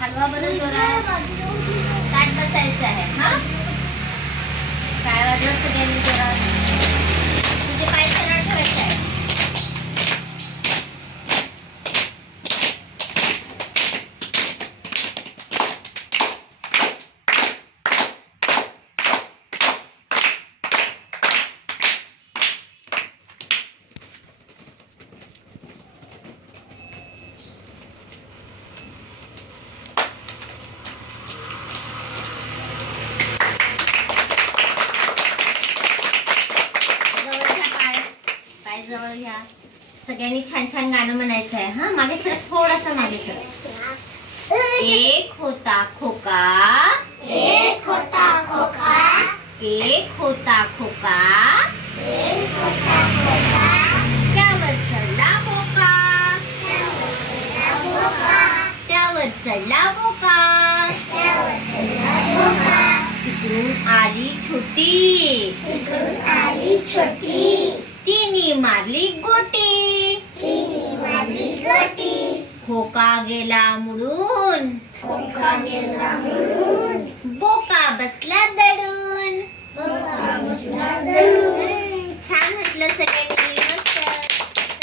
हलवा बरं जोरात ताट बसायचं आहे. हा काय वाजलं सगळ्यांनी जोरात. तुझे पाय सरळ ठेवायचे आहे. जवळ घ्या. सगळ्यांनी छान छान गाणं म्हणायचं आहे. हा मागे सर, थोडासा मागे सर. एक होता खोका, एक होता खोका, एक होता खोका, एक होता खोका, त्यावर चढला बोका, त्यावर चढला बोका, त्यावर चढला बोका, त्यावर चढला बोका, तिकडून आली छोटी, तिकडून आली छोटी, तिने मारली गोटी, तिने मारली गोटी, खोका गेला मुडून, खोका गेला मुडून, बोका बसला दडून. बोका बसला दडून. छान म्हटलं सगळ्यांनी. मस्त.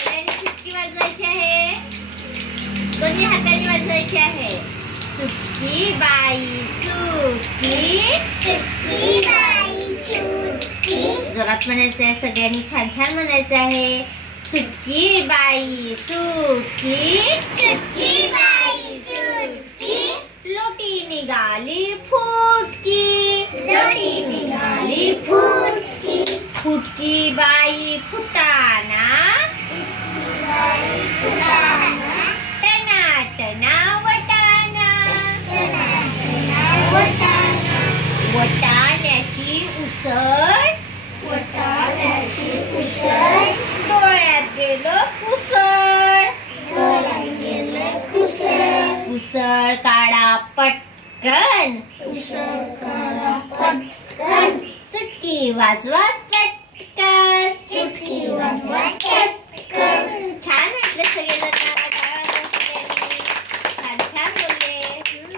सगळ्यांनी चुटकी वाजवायची आहे. दोन्ही हाताने वाजवायची आहे. चुटकी बाई चुटकी, चुटकी बाई चुटकी. जोरात म्हणायचं आहे. सगळ्यांनी छान छान म्हणायचं आहे. चुटकी बाई चुटकी, चुटकी बाई चुटकी. लोटी निघाली फुटकी, लोटी निघाली फुटकी. फुटकी बाई फुटाना, बाई फुटाना. टना टना वटाना, वटाना. वटाण्याची उसळ, वटाण्याची उसळ. डोळ्यात गेलं कुसळ, डोळ्यात गेलं कुसळ. उसळ काढा पटकन, उसळ काढा पटकन. चुटकी वाजवा